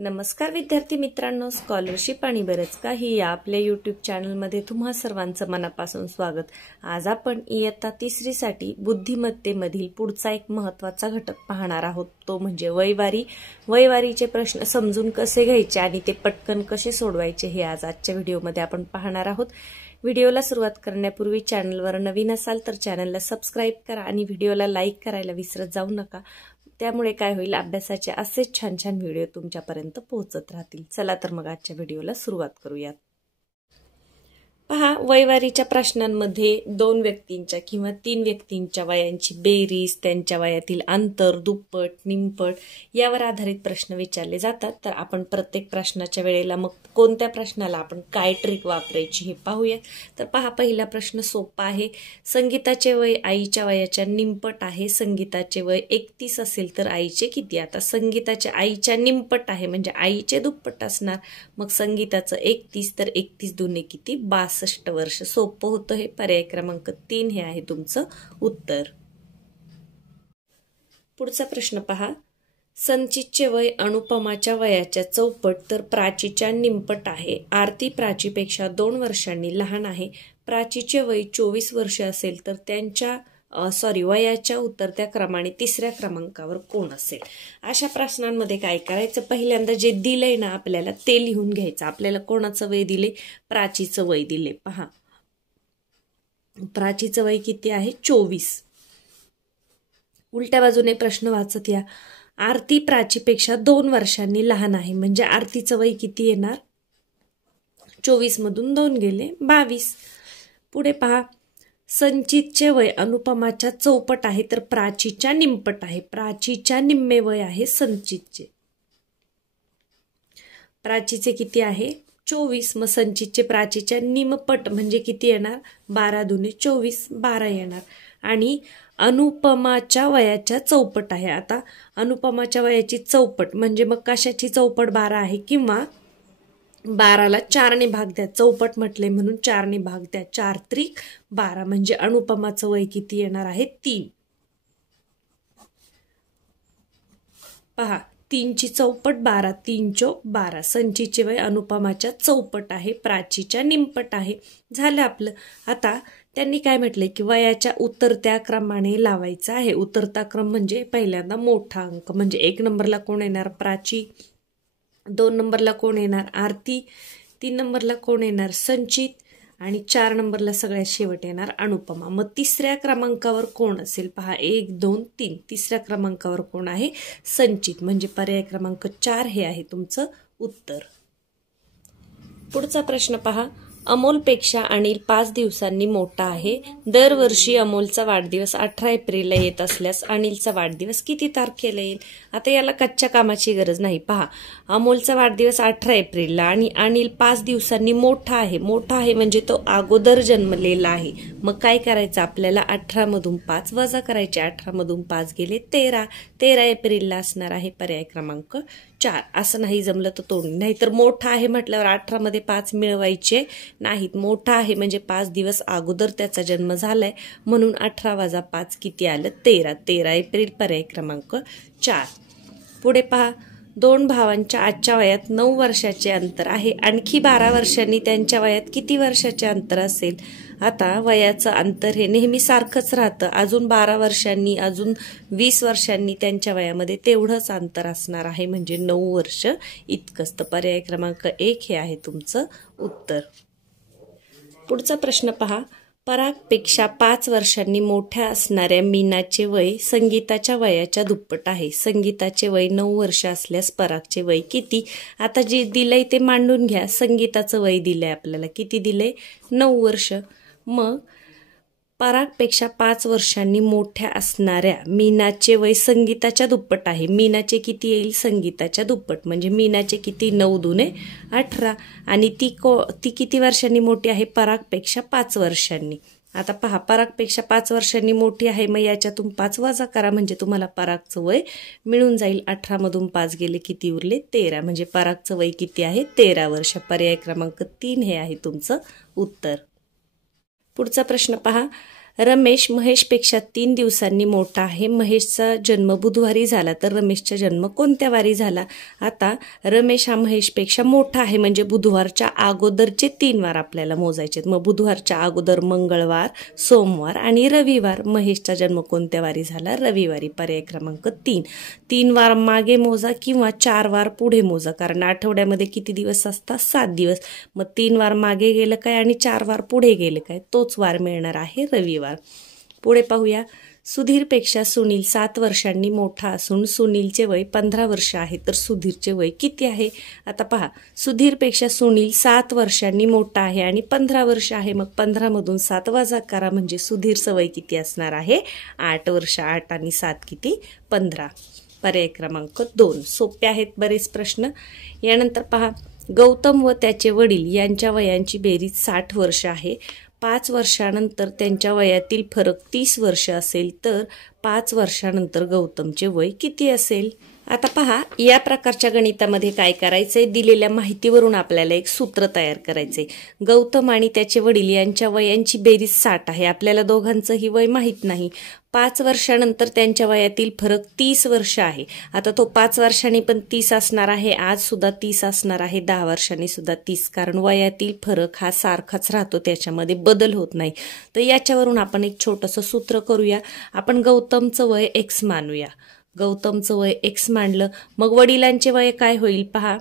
नमस्कार विद्यार्थी मित्रांनो, स्कॉलरशिप आणि बरेच काही या आपल्या यूट्यूब चॅनलमध्ये तुम्हा सर्वांचं मनापासून स्वागत। आज आपण इयत्ता तिसरीसाठी बुद्धिमत्तेमधील पुढचा एक महत्त्वाचा घटक पाहणार आहोत, तो म्हणजे वयवारी। वयवारीचे प्रश्न समजून कसे घ्यायचे आणि ते पटकन कसे सोडवायचे हे आज आजच्या व्हिडिओमध्ये आपण पाहणार आहोत। व्हिडिओला सुरुवात करण्यापूर्वी चॅनलवर नवीन असाल तर चॅनलला सबस्क्राइब करा आणि व्हिडिओला लाईक करायला विसरत जाऊ नका। त्यामुळे काय होईल, अभ्यासाचे असेच छान छान व्हिडिओ तुमच्यापर्यंत पोहोचत राहतील। चला तर मग आजच्या व्हिडिओला सुरुवात करूयात। पहा, वयवारीच्या प्रश्नांमध्ये दोन व्यक्तींच्या किंवा तीन व्यक्तींच्या वयांची बेरीज, त्यांच्या वयातील अंतर, दुप्पट, निमपट यावर आधारित प्रश्न विचारले जातात। तर आपण प्रत्येक प्रश्नाच्या वेळेला मग कोणत्या प्रश्नाला आपण काय ट्रिक वापरायची हे पाहूया। तर पहा, पहिला प्रश्न सोपा आहे। संगीताचे वय आईच्या वयाच्या निमपट आहे। संगीताचे वय 31 असेल तर आईचे किती? आता संगीताच्या आईच्या निमपट आहे म्हणजे आईचे दुप्पट असणार। मग संगीताचं 31 तर 31 दुने किती? 62 वर्ष। सोपं होतं हे। पर्याय क्रमांक 3 हे आहे तुमचं उत्तर। पुढचा प्रश्न पहा, संचितचे वय अनुपमाच्या वयाच्या चौपट तर प्राचीच्या निमपट आहे। आरती प्राचीपेक्षा 2 वर्षांनी लहान आहे। प्राचीचे वय 24 वर्ष असेल तर त्यांच्या वयाच्या उतरत्या क्रमाने तिसऱ्या क्रमांकावर कोण असेल? अशा प्रश्नांमध्ये काय करायचं, पहिल्यांदा जे दिलंय ना आपल्याला ते लिहून घ्यायचं। आपल्याला कोणाचं वय दिले? प्राचीचं वय दिले। पहा, प्राचीचं वय किती आहे? 24। उलट्या बाजूने प्रश्न वाचत या। आरती प्राचीपेक्षा 2 वर्षांनी लहान आहे म्हणजे आरतीचं वय किती येणार? 24 मधून 2 गेले 22। पुढे पहा, संचितचे वय अनुपमाच्या चौपट आहे तर प्राचीच्या निमपट आहे। प्राचीच्या निम्मे वय आहे संचितचे। प्राचीचे किती आहे? 24। मग संचितचे प्राचीच्या निमपट म्हणजे किती येणार? 12 दुने 24, 12 येणार। आणि अनुपमाच्या वयाच्या चौपट आहे। आता अनुपमाच्या वयाची चौपट म्हणजे मग कशाची चौपट? 12 आहे किंवा 12ला 4 ने भाग द्या। चौपट म्हटले म्हणून 4 ने भाग द्या। 4 त्रिक 12 म्हणजे अनुपमाचं वय किती येणार आहे? 3। पहा, 3 ची चौपट 12, 3 चोक 12। संचितचे वय अनुपमाच्या चौपट आहे, प्राचीच्या निमपट आहे। झालं आपलं। आता त्यांनी काय म्हटलंय की वयाच्या उतरत्या क्रमाने लावायचं आहे। उतरता क्रम म्हणजे पहिल्यांदा मोठा अंक म्हणजे 1 नंबरला कोण येणार? प्राची। 2 नंबरला कोण येणार? आरती। 3 नंबरला कोण येणार? संचित। आणि 4 नंबरला सगळ्यात शेवट येणार अनुपमा। मग तिसऱ्या क्रमांकावर कोण असेल? पहा, 1 2 3 तिसऱ्या क्रमांकावर कोण आहे? संचित। म्हणजे पर्याय क्रमांक 4 हे आहे तुमचं उत्तर। पुढचा प्रश्न पहा, अमोलपेक्षा अनिल 5 दिवसांनी मोठा आहे। दरवर्षी अमोलचा वाढदिवस 18 एप्रिलला येत असल्यास अनिलचा वाढदिवस किती तारखेला येईल? आता याला कच्च्या कामाची गरज नाही। पहा, अमोलचा वाढदिवस 18 एप्रिलला आणि अनिल 5 दिवसांनी मोठा आहे। मोठा आहे म्हणजे तो अगोदर जन्मलेला आहे। मग काय करायचं आपल्याला? 18 मधून 5 वजा करायचे। 18 मधून 5 गेले 13। 13 एप्रिलला असणार आहे पर्याय क्रमांक 4। असं नाही जमलं तर तोडून, नाहीतर मोठा आहे म्हटल्यावर 18 मध्ये 5 मिळवायचे नाहीत। मोठा आहे म्हणजे 5 दिवस अगोदर त्याचा जन्म झालाय म्हणून 18 वजा 5 किती आलं? 13। 13 एप्रिल पर्याय क्रमांक 4। पुढे पहा, 2 भावांच्या आजच्या वयात 9 वर्षाचे अंतर आहे। आणखी 12 वर्षांनी त्यांच्या वयात किती वर्षाचे अंतर असेल? आता वयाचं अंतर हे नेहमी सारखंच राहतं। अजून 12 वर्षांनी, अजून 20 वर्षांनी त्यांच्या वयामध्ये तेवढंच अंतर असणार आहे म्हणजे 9 वर्ष इतकंच। तर पर्याय क्रमांक 1 हे आहे तुमचं उत्तर। पुढचा प्रश्न पहा, परागपेक्षा 5 वर्षांनी मोठ्या असणाऱ्या मीनाचे वय संगीताच्या वयाच्या दुप्पट आहे। संगीताचे वय 9 वर्ष असल्यास परागचे वय किती? आता जे दिलंय ते मांडून घ्या। संगीताचं वय दिलंय आपल्याला, किती दिलंय? 9 वर्ष। मग परागपेक्षा 5 वर्षांनी मोठ्या असणाऱ्या मीनाचे वय संगीताच्या दुप्पट आहे। मीनाचे किती येईल? संगीताच्या दुप्पट म्हणजे मीनाचे किती? 9 दुने 18। आणि ती किती वर्षांनी मोठी आहे? परागपेक्षा 5 वर्षांनी। आता पहा, परागपेक्षा 5 वर्षांनी मोठी आहे मग याच्यातून 5 वजा करा म्हणजे तुम्हाला परागचं वय मिळून जाईल। 18 मधून 5 गेले किती उरले? 13। म्हणजे परागचं वय किती आहे? 13 वर्ष। पर्याय क्रमांक 3 हे आहे तुमचं उत्तर। पुढचा प्रश्न पहा, रमेश महेशपेक्षा 3 दिवसांनी मोठा आहे. महेशचा जन्म बुधवारी झाला तर रमेशचा जन्म कोणत्या वारी झाला? आता रमेश हा महेशपेक्षा मोठा आहे म्हणजे बुधवारच्या अगोदरचे 3 वार आपल्याला मोजायचे. मग बुधवारच्या अगोदर मंगळवार, सोमवार आणि रविवार. महेशचा जन्म कोणत्या वारी झाला? रविवारी. पर्याय क्रमांक 3. 3 वार मागे मोजा किंवा 4 वार पुढे मोजा, कारण आठवड्यामध्ये किती दिवस असतात? 7 दिवस. मग 3 वार मागे गेलं काय आणि 4 वार पुढे गेले काय? तोच वार मिळणार आहे रविवार. पुढे पाहूया. सुधीरपेक्षा सुनील 7 वर्षांनी मोठा असून सुनीलचे वय 15 वर्ष आहे तर सुधीरचे वय किती आहे? आता पहा, सुधीरपेक्षा सुनील 7 वर्षांनी मोठा आहे आणि 15 वर्ष आहे. मग 15 मधून 7 वजा करा म्हणजे सुधीरचं वय किती असणार आहे? 8 वर्ष. 8 आणि 7 किती? 15. पर्याय क्रमांक 2. सोपे आहेत बरेच प्रश्न. यानंतर पहा, गौतम व त्याचे वडील यांच्या वयांची बेरीज 60 वर्ष आहे. 5 वर्षानंतर त्यांच्या वयातील फरक 30 वर्ष असेल तर 5 वर्षानंतर गौतमचे वय किती असेल? आता पहा, या प्रकारच्या गणितामध्ये काय करायचंय? दिलेल्या माहितीवरून आपल्याला एक सूत्र तयार करायचंय. गौतम आणि त्याचे वडील यांच्या वयांची बेरीज 60 आहे. आपल्याला दोघांचंही वय माहीत नाही. 5 वर्षानंतर त्यांच्या वयातील फरक 30 वर्ष आहे. आता तो 5 वर्षांनी पण 30 असणार आहे, आज सुद्धा 30 असणार आहे, 10 वर्षांनी सुद्धा 30, कारण वयातील फरक हा सारखाच राहतो, त्याच्यामध्ये बदल होत नाही. तर याच्यावरून आपण एक छोटंसं सूत्र करूया. आपण गौतमचं वय x मानूया. गौतमचं वय x मानलं, मग वडिलांचे वय काय होईल? पहा,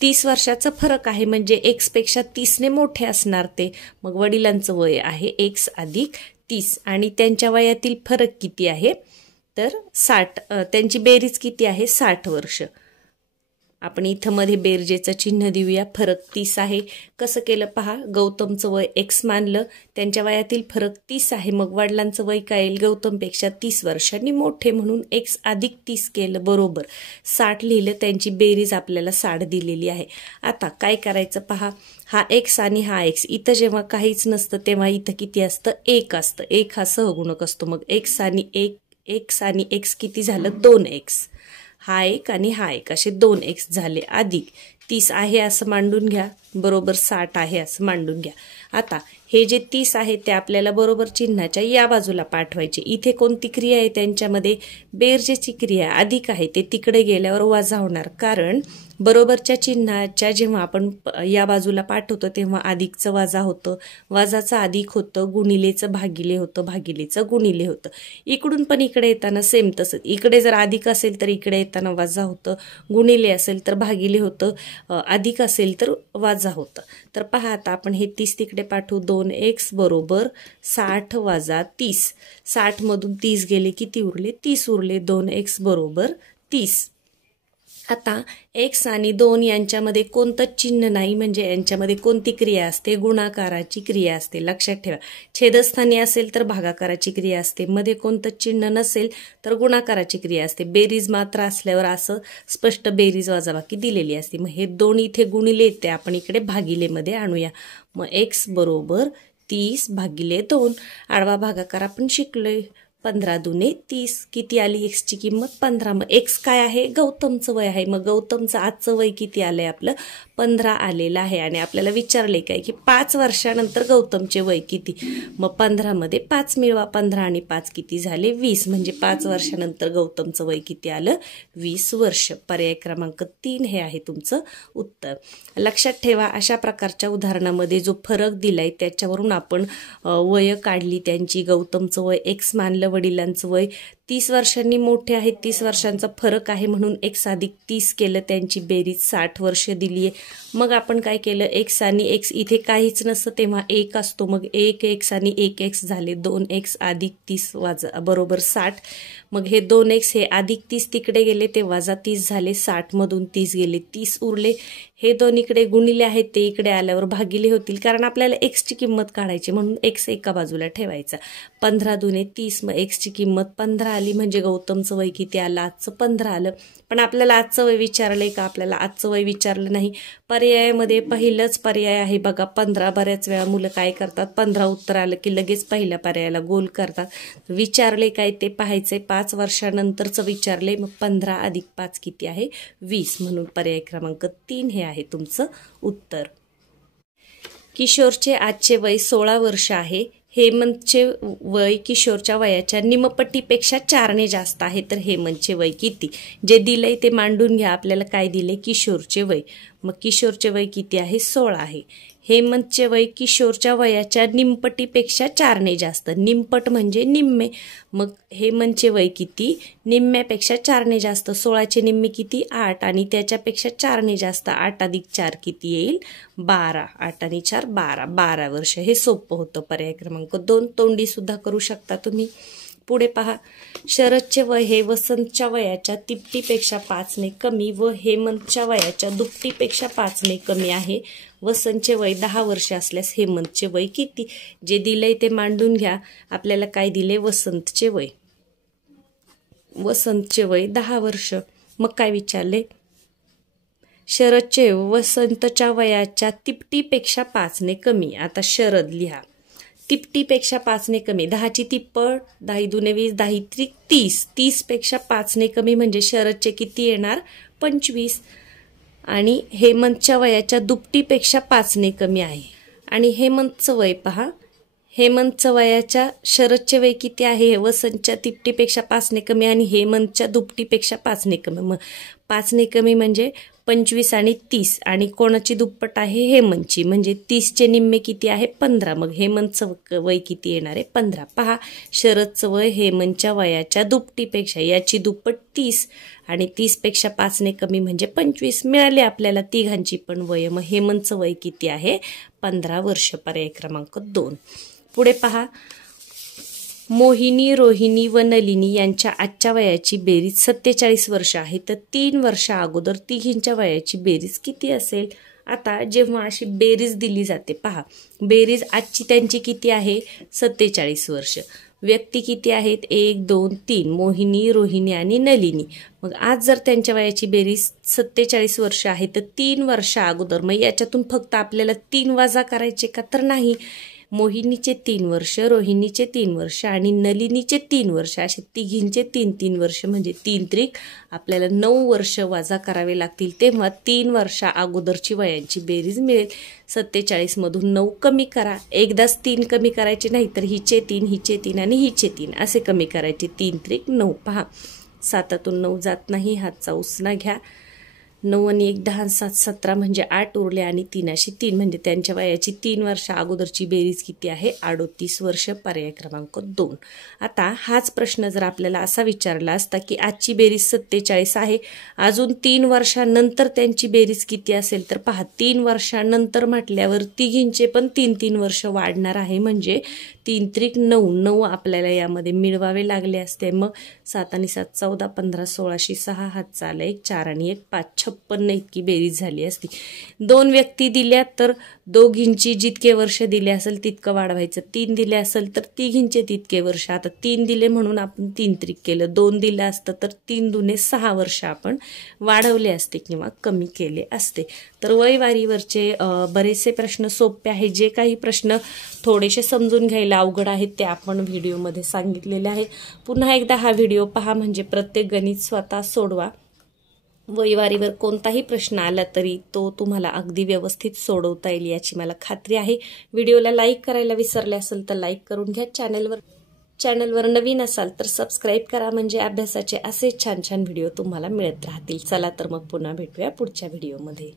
30 वर्षाचा फरक आहे म्हणजे x पेक्षा 30 ने मोठे असणार ते. मग वडिलांचं वय आहे x अधिक 30 आणि त्यांच्या वयातील फरक किती आहे? तर 60. त्यांची बेरीज किती आहे? 60 वर्ष. आपण इथं मध्ये बेरजेचं चिन्ह देऊया. फरक 30 आहे. कसं केलं पहा, गौतमचं वय x मानलं, त्यांच्या वयातील फरक 30 आहे, मग वडिलांचं वय काय येईल? गौतमपेक्षा 30 वर्षांनी मोठे म्हणून x अधिक 30 केलं, बरोबर 60 लिहिलं. त्यांची बेरीज आपल्याला 60 दिलेली आहे. आता काय करायचं पहा, हा x आणि हा x, इथं जेव्हा काहीच नसतं तेव्हा इथं किती असतं? 1 असतं. 1 हा सहगुणक असतो. मग x आणि x किती झालं? 2x. हा 1 आणि हा 1 असे 2x झाले. अधिक 30 आहे असं मांडून घ्या, बरोबर 60 आहे असं मांडून घ्या. आता हे जे 30 आहे ते आपल्याला बरोबर चिन्हाच्या या बाजूला पाठवायचे. इथे कोणती क्रिया आहे? त्यांच्यामध्ये बेरजेची क्रिया. अधिक आहे ते तिकडे गेल्यावर वजा होणार, कारण बरोबरच्या चिन्हाच्या जेव्हा आपण या बाजूला पाठवतो तेव्हा अधिकचं वजा होतं, वजाचं अधिक होतं, गुणिलेचं भागिले होतं, भागिलेचं गुणिले होतं. इकडून पण इकडे येताना सेम तसंच. इकडे जर अधिक असेल तर इकडे येताना वजा होतं, गुणिले असेल तर भागिले होतं, अधिक असेल तर वजा होतं. तर पहा, आता आपण हे 30 तिकडे पाठवू. 2x बरोबर 60 वजा 30. 60 मधून 30 गेले, किती उरले? 30 उरले. 2x बरोबर 30. आता x आणि 2 यांच्यामध्ये कोणतंच चिन्ह नाही म्हणजे यांच्यामध्ये कोणती क्रिया असते? गुणाकाराची क्रिया असते. लक्षात ठेवा, छेदस्थानी असेल तर भागाकाराची क्रिया असते, मध्ये कोणतंच चिन्ह नसेल तर गुणाकाराची क्रिया असते. बेरीज मात्र असल्यावर असं स्पष्ट बेरीज वजाबाकी दिलेली असते. मग हे 2 इथे गुणिले ते आपण इकडे भागिलेमध्ये आणूया. मग x बरोबर 30 भागिले 2. आडवा भागाकार आपण शिकलोय. 15 दुने 30. किती आली x ची किंमत? 15. मग x काय आहे? गौतमचं वय आहे. मग गौतमचं आजचं वय किती आलंय? आपलं 15 आलेलं आहे. आणि आपल्याला विचारले काय की 5 वर्षानंतर गौतमचे वय किती? मग 15 मध्ये 5 मिळवा. 15 आणि 5 किती झाले? 20. म्हणजे 5 वर्षानंतर गौतमचं वय किती आलं? 20 वर्ष. पर्याय क्रमांक 3 हे आहे तुमचं उत्तर. लक्षात ठेवा, अशा प्रकारच्या उदाहरणामध्ये जो फरक दिलाय त्याच्यावरून आपण वय काढली त्यांची. गौतमचं वय x मानलं, वडिलांचं वय 30 वर्षांनी मोठे आहेत, 30 वर्षांचा फरक आहे म्हणून x अधिक 30 केलं, त्यांची बेरीज 60 वर्ष दिली आहे. मग आपण काय केलं? x आणि x इथे काहीच नसतं तेव्हा 1 असतो, मग 1x आणि 1x झाले. 2x अधिक 30 वजा बरोबर 60. मग हे 2x हे अधिक 30 तिकडे गेले ते वजा 30 झाले. 60 मधून 30 गेले, 30 उरले. हे 2 इकडे गुणिले आहेत ते इकडे आल्यावर भागिले होतील, कारण आपल्याला x ची किंमत काढायची म्हणून x एका बाजूला ठेवायचा. 15 दुने 30. मग x ची किंमत 15 आली म्हणजे गौतमचं वय किती आलं? आजचं 15 आलं. पण आपल्याला आजचं वय विचारलंय का? आपल्याला आजचं वय विचारलं नाही. पर्यायामध्ये पहिलंच पर्याय आहे बघा 15. बऱ्याच वेळा मुलं काय करतात, 15 उत्तर आलं की लगेच पहिल्या पर्यायाला गोल करतात. विचारले काय ते पाहायचंय. 5 वर्षानंतरचं विचारले, मग 15 अधिक 5 किती आहे? 20. म्हणून पर्याय क्रमांक 3 हे आहे तुमचं उत्तर. किशोरचे आजचे वय 16 वर्ष आहे. हेमंतचे वय किशोरच्या वयाच्या निमपट्टीपेक्षा 4 जास्त आहे, तर हेमंतचे वय किती? जे दिलंय ते मांडून घ्या. आपल्याला काय दिले? किशोरचे वय. मग किशोरचे वय किती आहे? 16 आहे. हेमंतचे वय किशोरच्या वयाच्या निमपट्टीपेक्षा 4 जास्त. निमपट म्हणजे निम्मे. मग हेमंतचे वय किती? निम्म्यापेक्षा 4 जास्त. 16चे निम्मे किती? 8 आणि त्याच्यापेक्षा 4 जास्त. 8 अधिक 4 किती येईल? 12. 8 आणि 4 12. 12 वर्ष. हे सोपं होतं. पर्याय क्रमांक 2. तोंडी सुद्धा करू शकता तुम्ही. पुढे पहा. शरदचे वय हे वसंतच्या वयाच्या तिपटीपेक्षा 5 कमी व हेमंतच्या वयाच्या दुपटीपेक्षा 5 कमी आहे. वसंतचे वय 10 वर्ष असल्यास हेमंतचे वय किती? जे दिलंय ते मांडून घ्या. आपल्याला काय दिले? वसंतचे वय. वसंतचे वय 10 वर्ष. मग काय विचारले? शरदचे वसंतच्या वयाच्या तिपटीपेक्षा 5 कमी. आता शरद लिहा. तिपटीपेक्षा 5 कमी. 10ची तिप्पट, 10 दुने 20, 10 त्रिक 30. 30पेक्षा 5 कमी म्हणजे शरदचे किती येणार? 25. आणि हेमंतच्या वयाच्या दुपटीपेक्षा 5 कमी आहे. आणि हेमंतचं वय पहा. हेमंतचं वयाच्या शरदचे वय किती आहे? वसंतच्या तिपटीपेक्षा 5 कमी आणि हेमंतच्या दुपटीपेक्षा 5 कमी. मग 5 कमी म्हणजे 25 आणि 30. आणि कोणाची दुप्पट आहे? हेमंतची. म्हणजे 30चे निम्मे किती आहे? 15. मग हेमंतचं वय किती येणार आहे? 15. पहा. शरदचं वय हेमंतच्या वयाच्या दुपटीपेक्षा, याची दुप्पट 30 आणि 30पेक्षा 5 कमी म्हणजे 25. मिळाले आपल्याला तिघांची पण वय. मग हेमंतचं वय किती आहे? 15 वर्ष. पर्याय क्रमांक 2. पुढे पहा. मोहिनी, रोहिणी व नलिनी यांच्या आजच्या वयाची बेरीज 47 वर्ष आहे, तर 3 वर्षा अगोदर तिघींच्या वयाची बेरीज किती असेल? आता जेव्हा अशी बेरीज दिली जाते पहा. बेरीज आजची त्यांची किती आहे? 47 वर्ष. व्यक्ती किती आहेत? 1 2 3. मोहिनी, रोहिणी आणि नलिनी. मग आज जर त्यांच्या वयाची बेरीज 47 वर्ष आहे, तर 3 वर्षा अगोदर, मग याच्यातून फक्त आपल्याला 3 वजा करायचे का? तर नाही. मोहिनीचे 3 वर्ष, रोहिणीचे 3 वर्ष आणि नलिनीचे 3 वर्ष, असे तिघींचे 3 वर्ष म्हणजे 3 त्रिक आपल्याला 9 वर्ष वजा करावे लागतील. तेव्हा 3 वर्षा अगोदरची वयांची बेरीज मिळेल. 47 मधून 9 कमी करा. एकदाच 3 कमी करायचे नाही, तर हिचे 3, हिचे 3 आणि हिचे 3 असे कमी करायचे. 3 त्रिक 9. पहा. 7तून 9 जात नाही. हातचा उसना घ्या. 9 आणि 1 10, 7 17 म्हणजे 8 उरले आणि 3 अशी 3 म्हणजे त्यांच्या वयाची 3 वर्षा अगोदरची बेरीज किती आहे? 38 वर्ष. पर्याय क्रमांक 2. आता हाच प्रश्न जर आपल्याला असा विचारला असता की आजची बेरीज 47 आहे, अजून 3 वर्षानंतर त्यांची बेरीज किती असेल? तर पहा. 3 वर्षानंतर म्हटल्यावर तिघींचे पण 3 वर्ष वाढणार आहे. म्हणजे 3 त्रिक 9. 9 आपल्याला यामध्ये मिळवावे लागले असते. मग 7 आणि 7 14, 15, 16शी 6 हात चाला 1 4 आणि 1 5 56 इतकी बेरीज झाली असती. 2 व्यक्ती दिल्या तर दोघींची जितके वर्ष दिले असेल तितकं वाढवायचं. 3 दिले असेल तर तिघींचे तितके वर्ष. आता 3 दिले म्हणून आपण 3 त्रिक केलं. 2 दिलं असतं तर 3 दुने 6 वर्ष आपण वाढवले असते किंवा कमी केले असते. तर वयवारीवरचे बरेचसे प्रश्न सोपे आहेत. जे काही प्रश्न थोडेसे समजून घ्यायला अवघड आहेत ते आपण व्हिडिओमध्ये सांगितलेले आहे. पुन्हा एकदा हा व्हिडिओ पहा म्हणजे प्रत्येक गणित स्वतः सोडवा. वयवारीवर कोणताही प्रश्न आला तरी तो तुम्हाला अगदी व्यवस्थित सोडवता येईल याची मला खात्री आहे. व्हिडिओला लाईक करायला विसरले असेल तर लाईक करून घ्या. चॅनलवर नवीन असाल तर सबस्क्राईब करा म्हणजे अभ्यासाचे असे छान छान व्हिडिओ तुम्हाला मिळत राहतील. चला तर मग पुन्हा भेटूया पुढच्या व्हिडिओमध्ये.